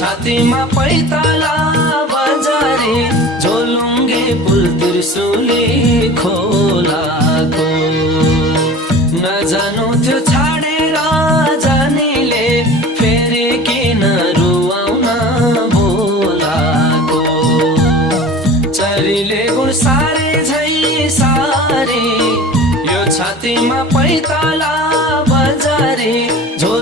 छातीमा पैताला बजारे झोलुङ्गे पुल त्रिशुली खोलाको नजानु थियो छाडेर जानेले फेरि किन रुवाउन बोलाको चरीले गुण सारे झै सारे यो छातीमा पैताला